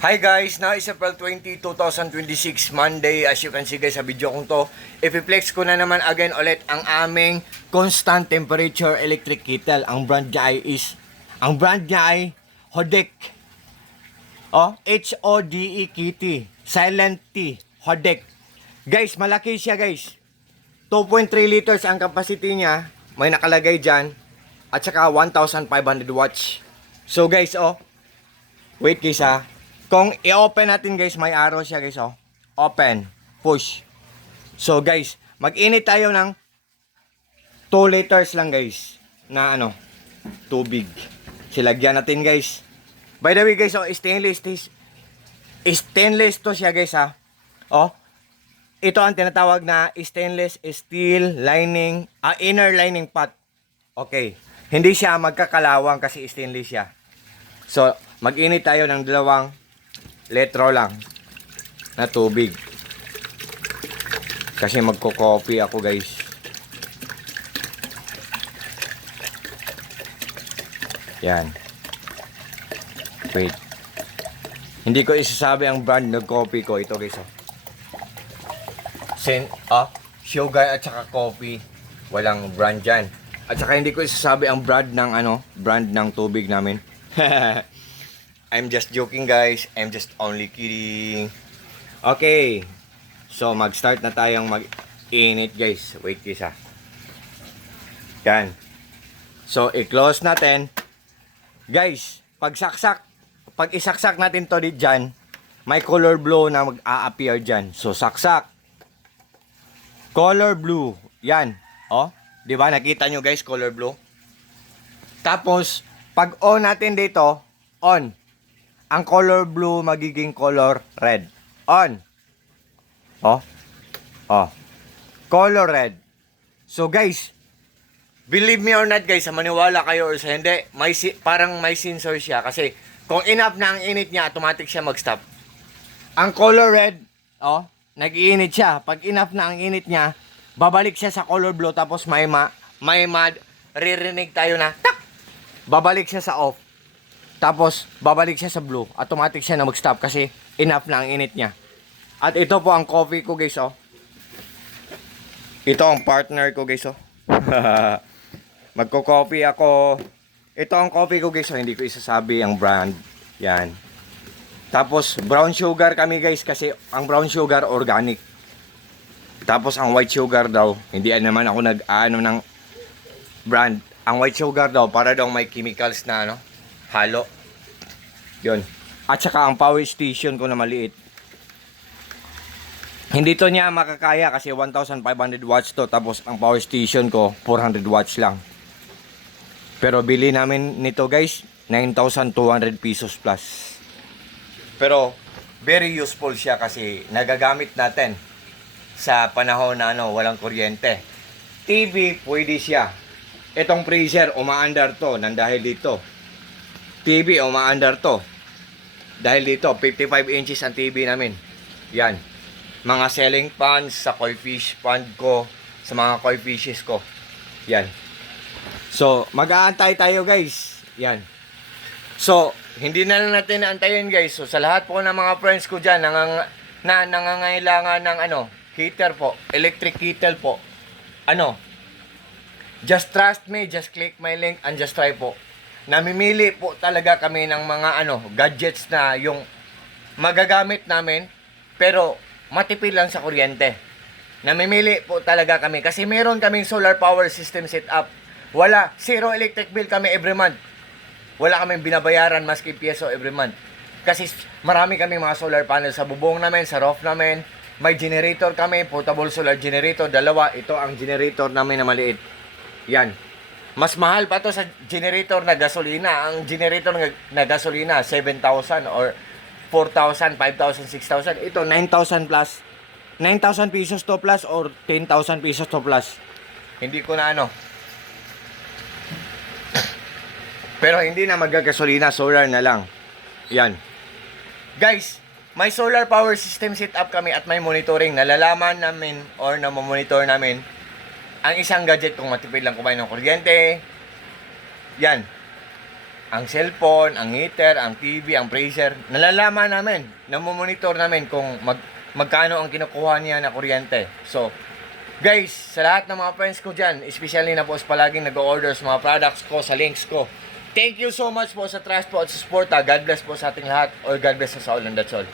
Hi guys, now is April 20, 2026, Monday. As you can see guys sa video kong to, ipiplex ko na naman again ulit ang aming constant temperature electric kettle. Ang brand niya ay Hodek. Oh, H-O-D-E Kitty. Silent T. Hodek. Guys, malaki siya guys. 2.3 liters ang capacity niya. May nakalagay dyan. At saka 1,500 watts. So guys, oh. Wait guys ha. Kung i-open natin guys, may arrow siya guys, oh. Open, push. So guys, mag-init tayo ng 2 liters lang guys na tubig. Silagyan natin guys. By the way guys, oh, stainless to siya guys ha. Oh. Ito ang tinatawag na stainless steel lining, inner lining pot. Okay. Hindi siya magkakalawang kasi stainless siya. So, mag-init tayo ng 2 litro lang na tubig. Kasi magko-coffee ako guys. Yan. Wait. Hindi ko isasabi ang brand ng coffee ko. Ito guys. Sugar at saka coffee. Walang brand dyan. At saka hindi ko isasabi ang brand ng tubig namin. I'm just joking guys. I'm just only kidding. Okay. So mag-start na tayong mag-init guys. Wait guys ha. Yan. So i-close natin. Guys, pag isaksak natin to dyan, may color blue na mag-a-appear dyan. So saksak. Color blue. Yan. Oh. Di ba nakita nyo guys, color blue? Tapos, pag on natin dito, on. Ang color blue magiging color red. On. Oh. Oh. Color red. So guys, believe me or not guys, maniwala kayo or sa hindi, parang may sensor siya kasi kung enough na ang init niya, automatic siya mag-stop. Ang color red, oh, nag-iinit siya. Pag enough na ang init niya, babalik siya sa color blue tapos may ririnig tayo na tak. Babalik siya sa off. Tapos, babalik siya sa blue. Automatic siya na mag-stop kasi enough na ang init niya. At ito po ang coffee ko guys, oh. Ito ang partner ko guys, oh. Magko-coffee ako. Ito ang coffee ko guys, oh. Hindi ko isasabi ang brand. Yan. Tapos, brown sugar kami guys kasi ang brown sugar organic. Tapos, ang white sugar daw, hindi naman ako nag-ano ng brand. Ang white sugar daw, para daw may chemicals na halo. Yun. At saka ang power station ko na maliit. Hindi to niya makakaya kasi 1,500 watts to. Tapos ang power station ko 400 watts lang. Pero bili namin nito guys 9,200 pesos plus. Pero very useful siya kasi nagagamit natin sa panahon na walang kuryente. TV pwede siya. Itong freezer umaandar to nang dahil dito. TV umaandar to. Dahil dito, 55 inches ang TV namin. Yan. Mga selling fans sa koi fish pond ko, sa mga koi fishes ko. Yan. So, mag-aantay tayo guys. Yan. So, hindi na lang natin naantayin guys. So, sa lahat po ng mga friends ko dyan, nangangailangan ng heater po, electric kettle po. Just trust me, just click my link and just try po. Namimili po talaga kami ng mga gadgets na yung magagamit namin pero matipid lang sa kuryente. Namimili po talaga kami kasi meron kaming solar power system setup. Zero electric bill kami every month. Wala kaming binabayaran maski piso every month. Kasi marami kaming mga solar panel sa bubong namin, sa roof namin. May generator kami, portable solar generator, 2. Ito ang generator namin na maliit. Yan. Mas mahal pa to sa generator na gasolina. Ang generator na gasolina, 7,000 or 4,000, 5,000, 6,000. Ito, 9,000 plus. 9,000 pesos to plus or 10,000 pesos to plus. Hindi ko na Pero hindi na magagasolina, solar na lang. Yan. Guys, may solar power system setup kami at may monitoring. Nalalaman namin or namomonitor namin ang isang gadget kung matipid lang kumain ng kuryente. Yan. ang cellphone, ang heater, ang TV, ang freezer, nalalaman namin, namomonitor namin kung magkano ang kinukuha niya na kuryente. So, guys, sa lahat ng mga friends ko dyan, especially na po sa palaging nag-order sa mga products ko, sa links ko, thank you so much po sa trust po at sa support. God bless po sa ating lahat, or God bless us all, and that's all.